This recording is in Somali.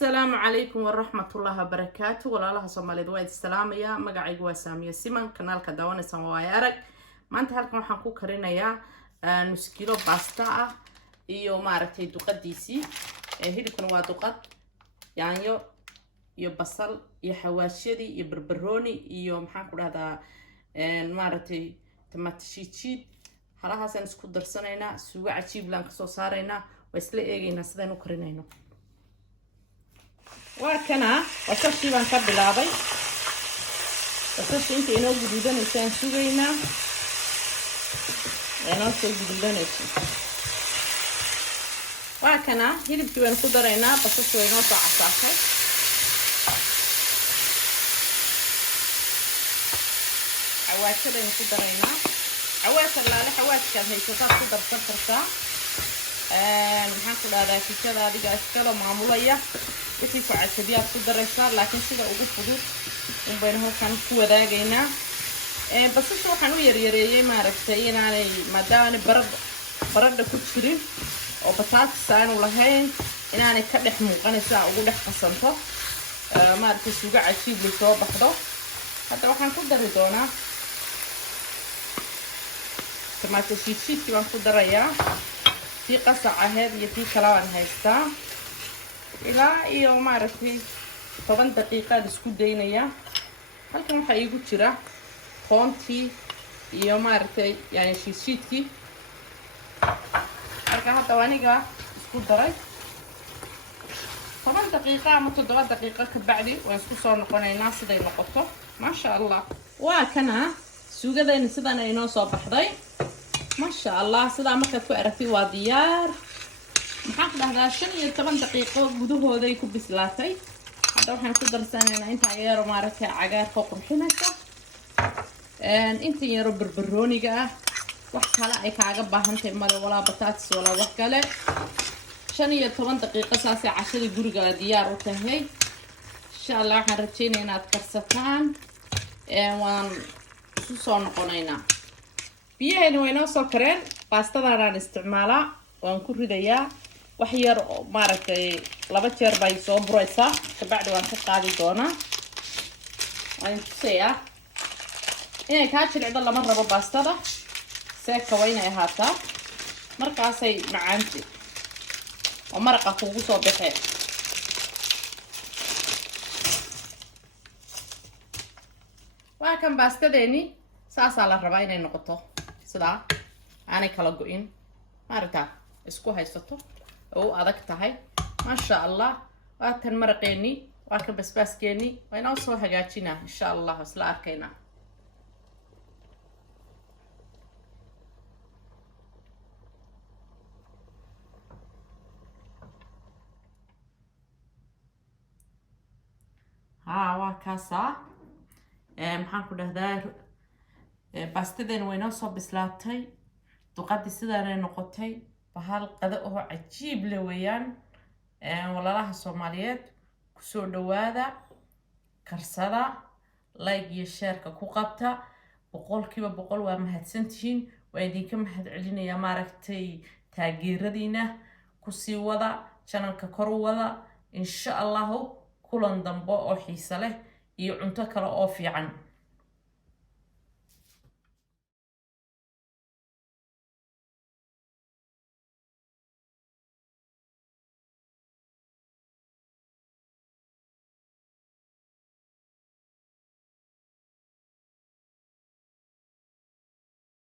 السلام عليكم ورحمة الله وبركاته ولا الله صوماليد وايد السلام يا مقعي وسامية سيمان كنال كدوان سموايارك ما انت هالكم حنكو كرينيا نص كيلو باستا iyo maaragtay duqadiisi hilibkan waa duqad yaanyo iyo basal iyo xawaashiyadii iyo barbarooni iyo maxaan ku dhahdaa maaragtay tomato shiid halahaas aan isku darsanaynaa suugo cajiib laan ka soo saaraynaa waa isla eegaynaa sidaan u karinayno waa kana basashii baan ka bilaabay basashii inta inoo guduudanaysa aan sugaynaa inoo soo guduudanaysa waa kana hilibkii waan ku daraynaa basashu way noo soo casaatay xawaashadaynu ku daraynaa xawaasha laale xawaashkaad haysataa ku darsan kartaa maxaan ku dhahdaa fikada adiga iskalo maamulaya wixii ku casabiyaad ku daraysaa laakiin sida ugu fudud unbaynu halkan ku wadaagaynaa basasha waxaan u yaryareeyay maaragtay inaanay maadaama baradha ku jirin oo bataatis aanu lahayn inaanay ka dhex muuqanaysaa ugu dhex qasanto maaragtay suugo cajiib lay soo baxdo hadda waxaan ku dari doonaa tomato shiidkii baan ku darayaa tii qasac aheyd iyo tii kale baan haystaa ilaa iyo maaragtay 10 daqiiqaad isku daynayaa halkan waxaa iigu jira toontii iyo maaragtay yani shiidkii marka hadda aniga isku daray 10 daqiiqo ama 7 daqiiqo ka bacdi waan isku soo noqonaynaa siday noqoto maasha Allah waa kana suugadayna sidan ay noo soo baxday maasha Allah sida markaad ku aragtay waa diyaar maxaan ku dhahdaa 15 daqiiqo gudahooday ku bislaatay hadda waxaan ku darsanaynaa inta yar maaragtay cagaarka qurxinaysa inta yar barbarooniga ah wax kale ay kaaga baahantahay male walaa bataatis walaa wax kale 15 daqiiqo saas ay cashada guriga la diyaar u tahay insha Allah waxaan rajaynayaa inaad karsataan waan isu soo noqonaynaa biyaheena way noo soo kareen baastadaan aan isticmaalaa waan ku ridayaa wax yar oo maaragtay 2 jeer bay soo buraysaa kabacdi waan ka qaadi doonaa waan tusayaa inay kaa jilicdo lama rabo baastada seeka waa inay ahaataa markaasay macaanti oo maraqa kugu soo baxee waa kan baastadeeni saasaa la rabaa inay noqoto sidaa aanay kala go'in maaragtaa isku haysato oo u adag tahay maasha Allah waa tan maraqeeni waa kan basbaaskeeni waa inoo soo hagaajinaa insha Allah isla arkaynaa waa kaasa maxaan ku dhahdaa baastadeena way noo soo bislaatay duqadii sidaanay noqotay bahal qado oo cajiib leh weeyaan walaalaha Soomaaliyeed ku soo dhawaada karsada like iyo share-ka ku qabta 100% waa mahadsantihiin waa idinka mahad celinayaa maaragtay taageeradiina ku sii wada channelka kor wada insha Allah kulan dambe oo xiiso leh iyo cunto kale oo fiican